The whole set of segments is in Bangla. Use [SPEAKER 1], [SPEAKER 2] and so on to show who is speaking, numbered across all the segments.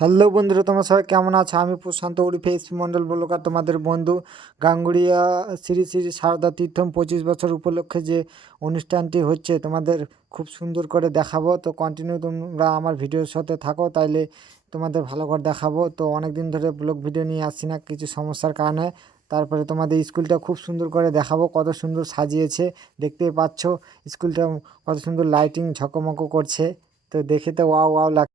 [SPEAKER 1] হ্যালো বন্ধুরা, তোমরা সবাই কেমন আছো? আমি প্রশান্ত উড়িফে এসপি মণ্ডল বলকার তোমাদের বন্ধু। গাঙ্গুড়িয়া শ্রী শ্রী সারদা তীর্থম পঁচিশ বছর উপলক্ষে যে অনুষ্ঠানটি হচ্ছে, তোমাদের খুব সুন্দর করে দেখাবো। তো কন্টিনিউ তোমরা আমার ভিডিওর সাথে থাকো, তাইলে তোমাদের ভালো করে দেখাবো। তো অনেক দিন ধরে ব্লগ ভিডিও নিয়ে আসছি না, কিছু সমস্যার কারণে। তারপরে তোমাদের স্কুলটা খুব সুন্দর করে দেখাবো, কত সুন্দর সাজিয়েছে। দেখতেই পাচ্ছ, স্কুলটা কত সুন্দর লাইটিং ঝকমকো করছে। তো দেখে তো ওয়াও ওয়াও লাগ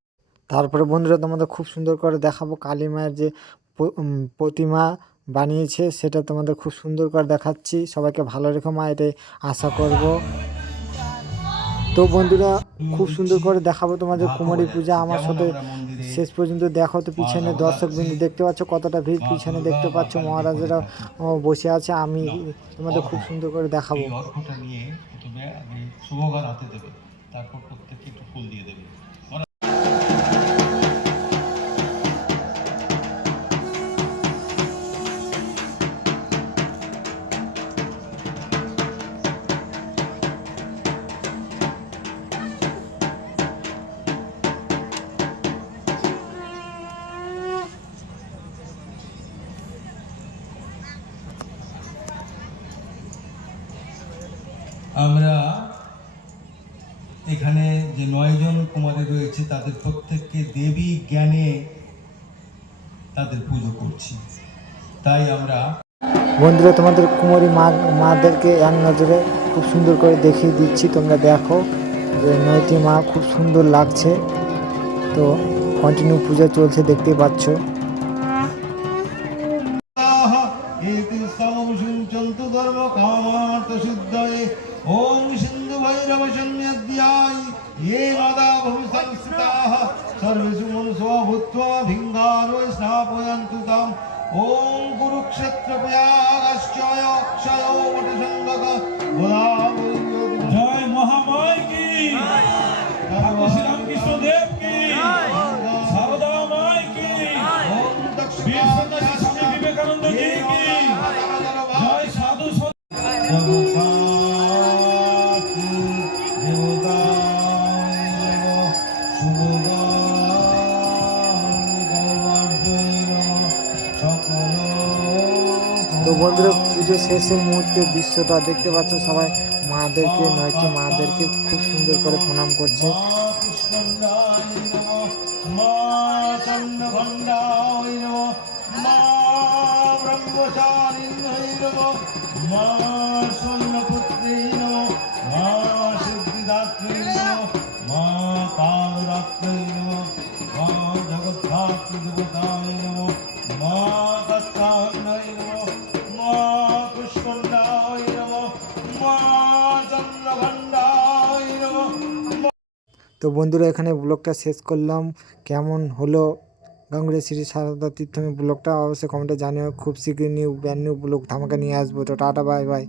[SPEAKER 1] তারপরে বন্ধুরা তোমাদের খুব সুন্দর করে দেখাবো কালী মায়ের যে প্রতিমা বানিয়েছে সেটা তোমাদের খুব সুন্দর করে দেখাচ্ছি। সবাইকে ভালো রেখো মা এটাই আশা করব। তো বন্ধুরা খুব সুন্দর করে দেখাবো তোমাদের কুমারী পূজা। আমার সাথে শেষ পর্যন্ত দেখো তো পিছনে দর্শক বিন্দু দেখতে পাচ্ছ কতটা ভিড় পিছনে দেখতে পাচ্ছ মহারাজেরা বসে আছে আমি তোমাদের খুব সুন্দর করে দেখাবো।
[SPEAKER 2] নিয়ে প্রথমে হাতে দেবে তারপর প্রত্যেককে একটু ফুল দিয়ে দেবে। আমরা এখানে যে নয়জন কুমারী রয়েছে তাদের প্রত্যেককে দেবী জ্ঞানে তাদের পুজো করছি। তাই আমরা
[SPEAKER 1] বন্ধুরা তোমাদের কুমারী মা মাদেরকে এক নজরে খুব সুন্দর করে দেখিয়ে দিচ্ছি। তোমরা দেখো যে নয়টি মা খুব সুন্দর লাগছে। তো কন্টিনিউ পূজা চলছে দেখতে পাচ্ছ।
[SPEAKER 2] ধর্ম কামার্থ সিদ্ধয়ে। ওম সিন্ধু ভৈরব সন্ন্যদ্যায় ये मादा भूमि संस्थिताः सर्वेषु मनुष्यो भूत्वा भिङ्गारो स्नापयन्तु ताम् ॐ कुरुक्षेत्रप्रयागश्चय क्षयो वटसङ्गक
[SPEAKER 3] জয় মহাময় কি ঠাকুর শ্রীরামকৃষ্ণ দেব কি সারদা মাই কি বীর সন্ন্যাসী স্বামী বিবেকানন্দ জি কি জয় সাধু সন্ত
[SPEAKER 1] তো বন্ধুরা পুজো শেষের মুহূর্তের দৃশ্যটা দেখতে পাচ্ছ সবাই। মাদেরকে নয়টি মাদেরকে খুব সুন্দর করে প্রণাম করছে।
[SPEAKER 2] দেবতায়
[SPEAKER 1] তো বন্ধুরা, এখানে ব্লগটা শেষ করলাম। কেমন হলো গাঙ্গুরে শ্রী সারদা তীর্থমী ব্লগটা? অবশ্যই কমেন্টে জানিও। খুব শীঘ্রই নিউ ব্র্যান্ড নিউ ব্লগ ধামাকা নিয়ে আসব। তো টাটা বাই বাই